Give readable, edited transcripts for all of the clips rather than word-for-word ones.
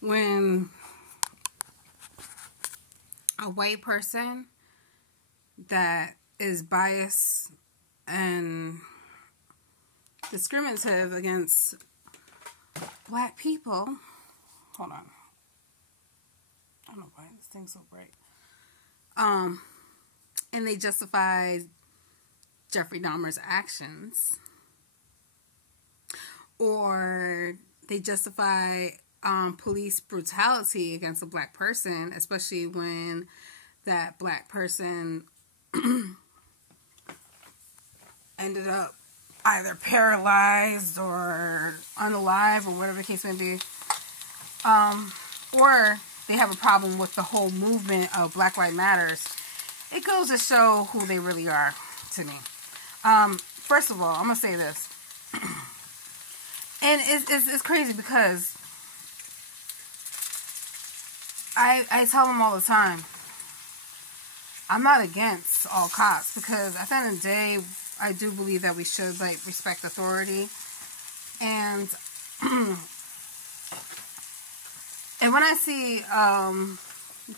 when a white person that is biased and discriminative against black people. Hold on. I don't know why this thing's so bright. And they justify Jeffrey Dahmer's actions. Or they justify police brutality against a black person, especially when that black person ended up either paralyzed or unalive or whatever the case may be. Or they have a problem with the whole movement of Black Lives Matters. It goes to show who they really are to me. First of all, I'm going to say this. And it's crazy because I tell them all the time, I'm not against all cops, because at the end of the day, I do believe that we should, like, respect authority. And and when I see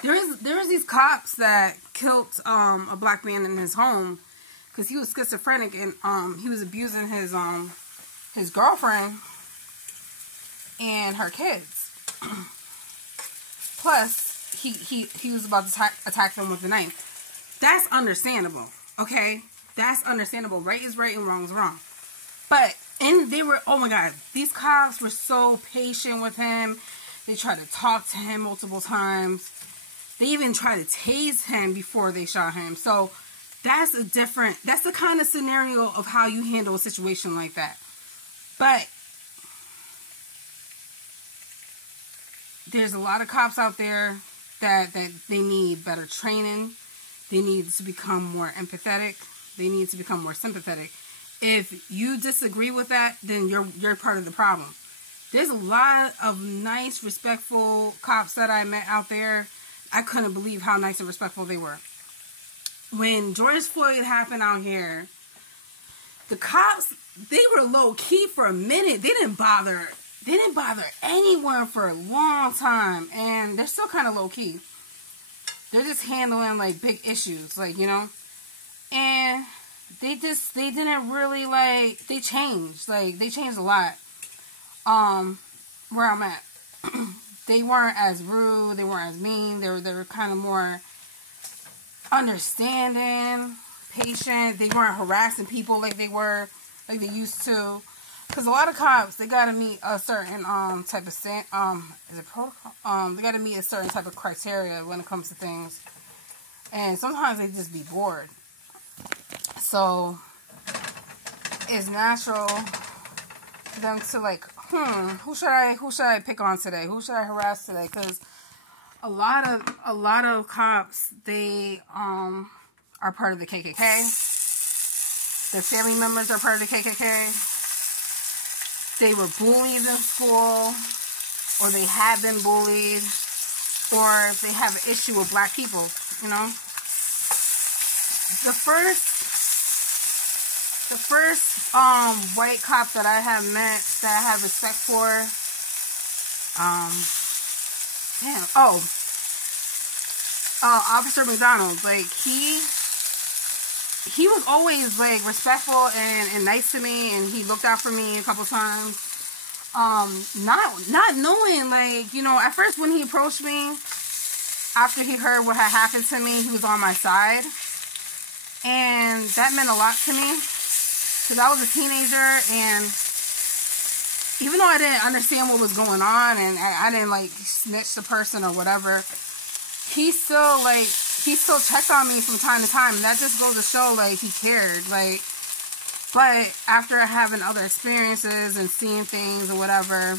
there was these cops that killed a black man in his home because he was schizophrenic and he was abusing his girlfriend and her kids. Plus, he was about to attack them with a knife. That's understandable, okay? That's understandable. Right is right and wrong is wrong. But, and they were, oh my God, these cops were so patient with him. They tried to talk to him multiple times. They even tried to tase him before they shot him. So, that's the kind of scenario of how you handle a situation like that. But there's a lot of cops out there that they need better training. They need to become more empathetic. They need to become more sympathetic. If you disagree with that, then you're part of the problem. There's a lot of nice, respectful cops that I met out there. I couldn't believe how nice and respectful they were. When George Floyd happened out here, the cops, they were low key for a minute. They didn't bother anyone for a long time, and they're still kind of low key. They're just handling like big issues, like, you know, and they didn't really, like, they changed a lot. Where I'm at, they weren't as rude, they weren't as mean, they were kind of more understanding, patient. They weren't harassing people like they used to. Because a lot of cops, they gotta meet a certain type of is it protocol? They gotta meet a certain type of criteria when it comes to things, and sometimes they just be bored. So it's natural for them to, like, who should I pick on today? Who should I harass today? Because a lot of cops, they are part of the KKK. Their family members are part of the KKK. They were bullied in school, or they have been bullied, or they have an issue with black people, you know. The first white cop that I have met that I have respect for, Officer McDonald, like, he was always, like, respectful and nice to me, and he looked out for me a couple times. Not knowing, like, you know, at first when he approached me, after he heard what had happened to me, he was on my side. And that meant a lot to me, because I was a teenager, and even though I didn't understand what was going on, and I didn't, like, snitch the person or whatever, he still checked on me from time to time, and that just goes to show, like, he cared, like. But after having other experiences and seeing things or whatever,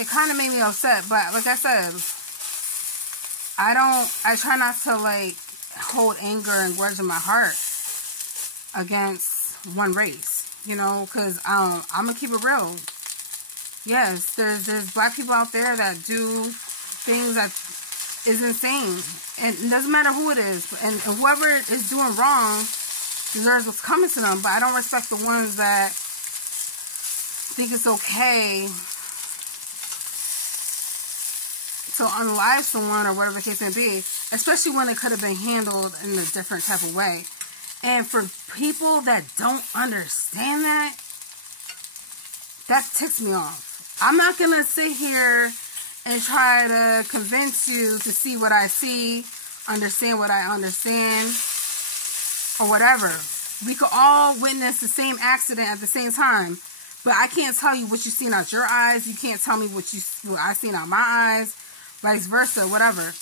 it kind of made me upset. But like I said, I try not to, like, hold anger and grudge in my heart against one race, you know, because I'm gonna keep it real. Yes, there's black people out there that do things that is insane, and it doesn't matter who it is, and whoever is doing wrong deserves what's coming to them. But I don't respect the ones that think it's okay to unalive someone or whatever the case may be, especially when it could have been handled in a different type of way. And for people that don't understand that, that ticks me off. I'm not going to sit here and try to convince you to see what I see, understand what I understand, or whatever. We could all witness the same accident at the same time, but I can't tell you what you've seen out your eyes. You can't tell me what I've seen out my eyes, vice versa, whatever.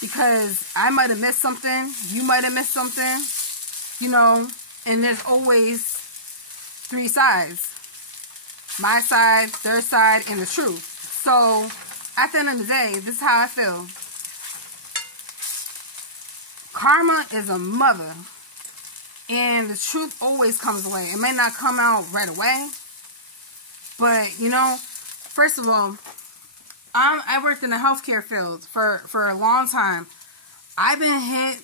Because I might have missed something, you might have missed something, you know, and there's always three sides. My side, their side, and the truth. So, at the end of the day, this is how I feel. Karma is a mother. And the truth always comes away. It may not come out right away. But, you know, first of all, I worked in the healthcare field for a long time. I've been hit.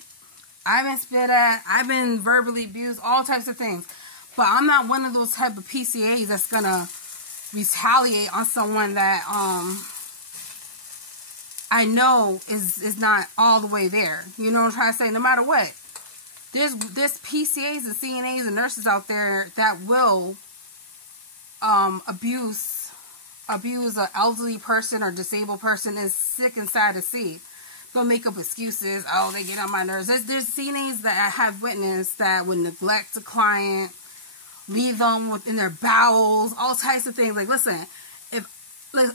I've been spit at. I've been verbally abused. All types of things. But I'm not one of those type of PCAs that's going to retaliate on someone that I know is not all the way there. You know what I'm trying to say? No matter what. There's PCAs and CNAs and nurses out there that will abuse an elderly person or disabled person. Is sick and sad to see. They'll make up excuses. Oh, they get on my nerves. There's CNAs that I have witnessed that would neglect a client, leave them within their bowels, all types of things. Like, listen,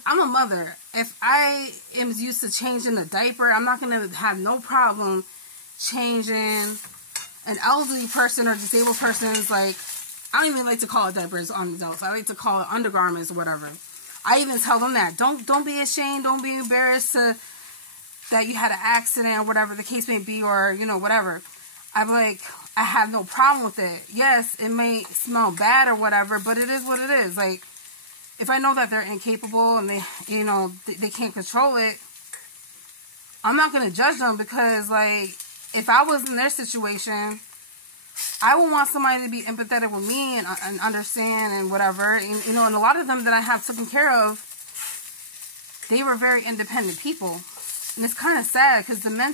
I'm a mother. If I am used to changing a diaper, I'm not going to have no problem changing an elderly person or disabled person's, like, I don't even like to call it diapers on adults. I like to call it undergarments or whatever. I even tell them that. Don't be ashamed. Don't be embarrassed that you had an accident or whatever the case may be, or, you know, whatever. I'm like, I have no problem with it. Yes, it may smell bad or whatever, but it is what it is. Like, if I know that they're incapable and they, you know, they can't control it, I'm not going to judge them, because, like, if I was in their situation, I would want somebody to be empathetic with me and understand and whatever. And, you know, and a lot of them that I have taken care of, they were very independent people. And it's kind of sad, because the